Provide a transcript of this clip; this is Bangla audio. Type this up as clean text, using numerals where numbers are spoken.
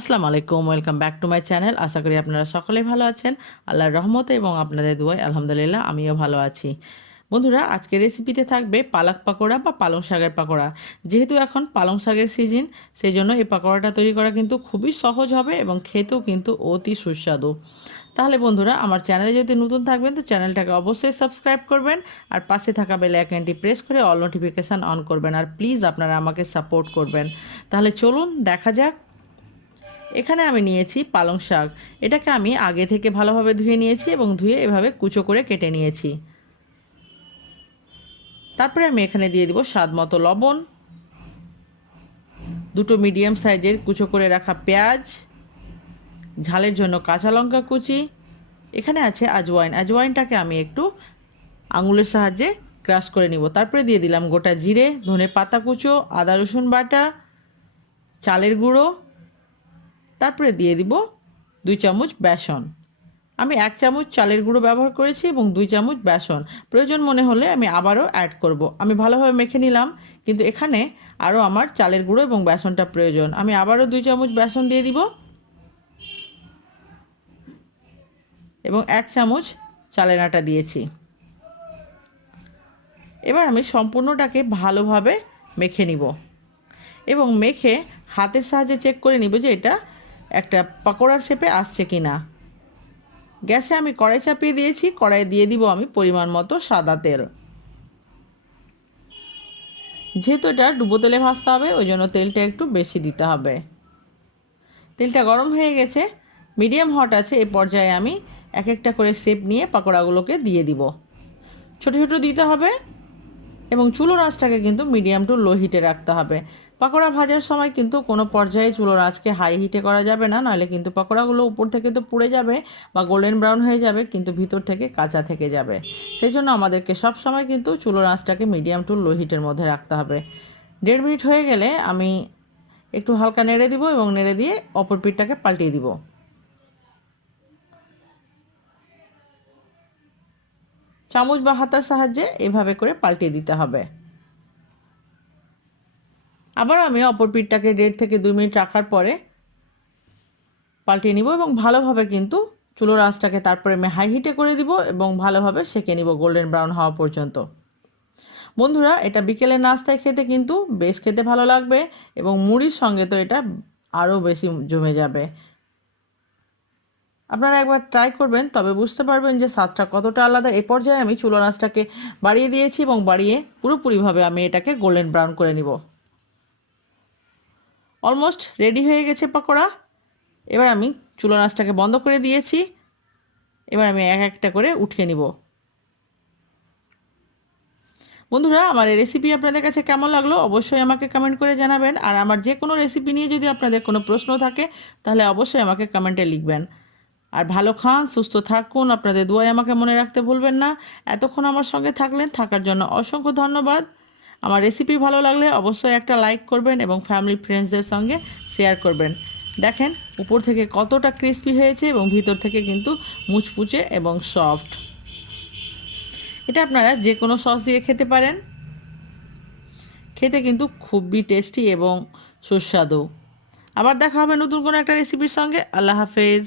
আসসালামু আলাইকুম, welcome back to my channel. আশা করি আপনারা সকলেই ভালো আছেন আল্লাহর রহমতে এবং আপনাদের দোয়ায়। আলহামদুলিল্লাহ আমিও ভালো আছি। বন্ধুরা, আজকের রেসিপিতে থাকবে পালক পাকোড়া বা পালং শাকের পাকোড়া। যেহেতু এখন পালং শাকের সিজন, সেই জন্য এই পাকোড়াটা তৈরি করা কিন্তু খুবই সহজ হবে এবং খেতেও কিন্তু অতি সুস্বাদু। তাহলে বন্ধুরা, আমার চ্যানেলে যদি নতুন থাকবেন তো চ্যানেলটাকে অবশ্যই সাবস্ক্রাইব করবেন আর পাশে থাকা বেল আইকনটি প্রেস করে অল নোটিফিকেশান অন করবেন। আর প্লিজ আপনারা আমাকে সাপোর্ট করবেন। তাহলে চলুন দেখা যাক। এখানে আমি নিয়েছি পালং শাক। এটাকে আমি আগে থেকে ভালোভাবে ধুয়ে নিয়েছি এবং ধুয়ে এভাবে কুচো করে কেটে নিয়েছি। তারপরে আমি এখানে দিয়ে দিব স্বাদ মতো লবণ, দুটো মিডিয়াম সাইজের কুচো করে রাখা পেঁয়াজ, ঝালের জন্য কাঁচা লঙ্কা কুচি, এখানে আছে আজওয়াইন। আজওয়াইনটাকে আমি একটু আঙুলের সাহায্যে ক্রাশ করে নিব। তারপরে দিয়ে দিলাম গোটা জিরে, ধনে পাতা কুচো, আদা রসুন বাটা, চালের গুঁড়ো, তারপরে দিয়ে দিব 2 চামচ বেসন। আমি 1 চামচ চালের গুঁড়ো ব্যবহার করেছি এবং 2 চামচ বেসন। প্রয়োজন মনে হলে আমি আবারও অ্যাড করব। আমি ভালোভাবে মেখে নিলাম, কিন্তু এখানে আরও আমার চালের গুঁড়ো এবং বেসনটা প্রয়োজন। আমি আবারও 2 চামচ বেসন দিয়ে দিব এবং 1 চামচ চালের আটা দিয়েছি। এবার আমি সম্পূর্ণটাকে ভালোভাবে মেখে নিব এবং মেখে হাতের সাহায্যে চেক করে নিব যে এটা একটা পাকোড়ার শেপে আসছে কি না। গ্যাসে আমি কড়াই চাপিয়ে দিয়েছি। কড়াইয়ে দিয়ে দিব আমি পরিমাণ মতো সাদা তেল। যেহেতু এটা ডুবো তেলে ভাজতে হবে, ওই জন্য তেলটা একটু বেশি দিতে হবে। তেলটা গরম হয়ে গেছে, মিডিয়াম হট আছে। এই পর্যায়ে আমি এক একটা করে শেপ নিয়ে পাকোড়াগুলোকে দিয়ে দিব। ছোট ছোট দিতে হবে এবং চুলোর আঁচটাকে কিন্তু মিডিয়াম টু লো হিটে রাখতে হবে। পাকোড়া ভাজার সময় কিন্তু কোনো পর্যায়ে চুলোর আঁচকে হাই হিটে করা যাবে না, নাহলে কিন্তু পাকোড়াগুলো উপর থেকে তো পুড়ে যাবে বা গোল্ডেন ব্রাউন হয়ে যাবে, কিন্তু ভিতর থেকে কাঁচা থেকে যাবে। সেই জন্য আমাদেরকে সব সময় কিন্তু চুলোর আঁচটাকে মিডিয়াম টু লো হিটের মধ্যে রাখতে হবে। 1.5 মিনিট হয়ে গেলে আমি একটু হালকা নেড়ে দিব এবং নেড়ে দিয়ে অপর পিঠটাকে পাল্টিয়ে দিব। চামচ বা হাতার সাহায্যে এভাবে করে পাল্টিয়ে দিতে হবে। আবার আমি অপর পিঠটাকে 1.5 থেকে 2 মিনিট রাখার পরে পাল্টিয়ে নিব এবং ভালোভাবে কিন্তু চুলোর আঁচটাকে তারপরে আমি হাই হিটে করে দিব এবং ভালোভাবে সেঁকে নিব গোল্ডেন ব্রাউন হওয়া পর্যন্ত। বন্ধুরা, এটা বিকেলের নাস্তায় খেতে কিন্তু বেশ খেতে ভালো লাগবে এবং মুড়ির সঙ্গে তো এটা আরও বেশি জমে যাবে। আপনারা একবার ট্রাই করবেন, তবে বুঝতে পারবেন যে স্বাদটা কতটা আলাদা। এই পর্যায়ে আমি চুলোর আঁচটাকে বাড়িয়ে দিয়েছি এবং বাড়িয়ে পুরোপুরিভাবে আমি এটাকে গোল্ডেন ব্রাউন করে নিব। অলমোস্ট রেডি হয়ে গেছে পাকোড়া। এবার আমি চুলোর আঁচটাকে বন্ধ করে দিয়েছি। এবার আমি এক একটা করে উঠিয়ে নিব। বন্ধুরা, আমার এই রেসিপি আপনাদের কাছে কেমন লাগলো অবশ্যই আমাকে কমেন্ট করে জানাবেন। আর আমার যে কোনো রেসিপি নিয়ে যদি আপনাদের কোনো প্রশ্ন থাকে তাহলে অবশ্যই আমাকে কমেন্টে লিখবেন। আর ভালো খান, সুস্থ থাকুন, আপনাদের দোয়াই আমাকে মনে রাখতে ভুলবেন না। এতক্ষণ আমার সঙ্গে থাকার জন্য অসংখ্য ধন্যবাদ। আমার রেসিপি ভালো লাগলে অবশ্যই একটা লাইক করবেন এবং ফ্যামিলি ফ্রেন্ডসদের সঙ্গে শেয়ার করবেন। দেখেন উপর থেকে কতটা ক্রিস্পি হয়েছে এবং ভিতর থেকে কিন্তু মুচমুচে এবং সফট। এটা আপনারা যে কোনো সস দিয়ে খেতে পারেন, খেতে কিন্তু খুবই টেস্টি এবং সুস্বাদু। আবার দেখা হবে নতুন কোনো একটা রেসিপির সঙ্গে। আল্লাহ হাফেজ।